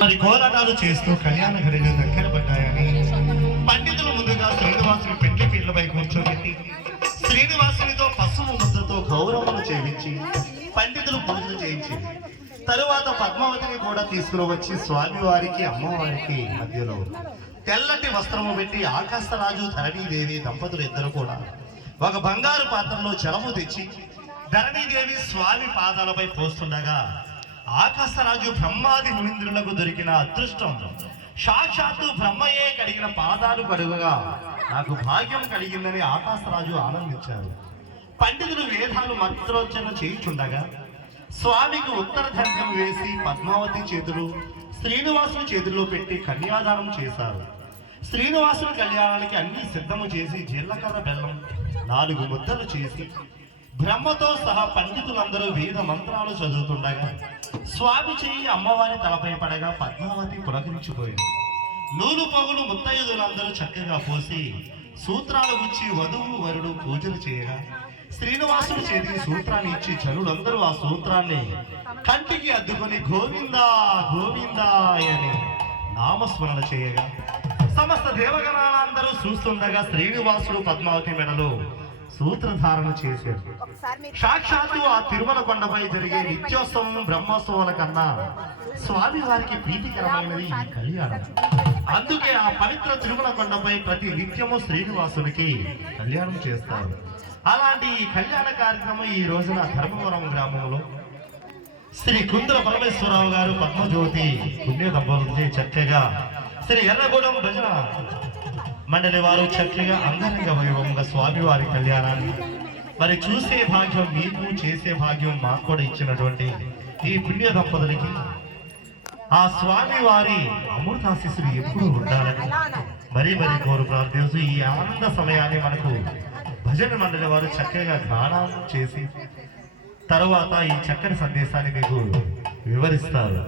మరి కోలాటాలు చేస్తూ కళ్యాణ ఘడియలు దగ్గర పడ్డాయని పండితులు ముందుగా శ్రీనివాసుని పెళ్లి పీళ్లపై కూర్చోబెట్టి శ్రీనివాసునితో పసుపు ముద్దతో గౌరవములు చేయించి పండితులు పూజలు చేయించి తరువాత పద్మావతిని కూడా తీసుకుని స్వామివారికి అమ్మవారికి మధ్యలో తెల్లటి వస్త్రము పెట్టి ఆకాశరాజు ధరణీదేవి దంపతులు ఇద్దరు కూడా ఒక బంగారు పాత్రలో జలము తెచ్చి ధరణీదేవి స్వామి పాదాలపై పోస్తుండగా ఆకాశరాజు బ్రహ్మాది మునీంద్రులకు దొరికిన అదృష్టం సాక్షాత్తు బ్రహ్మయే కడిగిన పాదాలు కడుగగా నాకు భాగ్యం కలిగిందని ఆకాశరాజు ఆనందించారు. పండితులు వేదాలు మంత్రోచ్చరణ చేయుచుండగా స్వామికి ఉత్తర దండం వేసి పద్మావతి చేతులు శ్రీనివాసుని చేతుల్లో పెట్టి కన్యాదానం చేశారు. శ్రీనివాసుని కళ్యాణానికి అన్ని సిద్ధము చేసి జీలకర్ర బెల్లం 4 ముద్దలు చేసి బ్రహ్మతో సహా పండితులందరూ వేద మంత్రాలు చదువుతుండగా స్వామి చెయ్యి అమ్మవారి తలపై పడగా పద్మావతి పులకరించిపోయింది. నూలు పగులు ముత్తైదులందరూ చక్కగా పోసి సూత్రాలు గుచ్చి వధువు వరుడు పూజలు చేయగా శ్రీనివాసుడు చేతికి సూత్రాన్ని ఇచ్చి జనులందరూ ఆ సూత్రాన్ని కంటికి అద్దుకొని గోవిందా గోవిందా అని నామస్మరణ చేయగా సమస్త దేవగణాలందరూ చూస్తుండగా శ్రీనివాసుడు పద్మావతి మెడలో సూత్రధారణ చేశారు. సాక్షాత్తు ఆ తిరుమల కొండపై జరిగే నిత్యోత్సవం బ్రహ్మోత్సవాల కన్నా స్వామి వారికి ప్రీతికరమైనది ఈ కళ్యాణం. అందుకే ఆ పవిత్ర తిరుమల కొండపై ప్రతి నిత్యము శ్రీనివాసునికి కళ్యాణం చేస్తారు. అలాంటి ఈ కళ్యాణ కార్యక్రమం ఈ రోజున ధర్మవరం గ్రామంలో శ్రీ కుందర పరమేశ్వరరావు గారు పద్మజ్యోతి పుణ్య దంపతులతో చక్కగా శ్రీ ఎర్రగూడెం భజన మండలి వారు చక్కగా అంగరంగ వైభవంగా స్వామివారి కళ్యాణాన్ని మరి చూసే భాగ్యం మీకు చేసే భాగ్యం మాకు కూడా ఇచ్చినటువంటి ఈ పుణ్య దంపతులకి ఆ స్వామి వారి అమృతాశిస్సులు ఎప్పుడు ఉండాలని మరీ కోరు ప్రార్థిస్తూ ఈ ఆనంద సమయాన్ని మనకు భజన మండలి వారు చక్కగా గానం చేసి తరువాత ఈ చక్కని సందేశాన్ని మీకు వివరిస్తారు.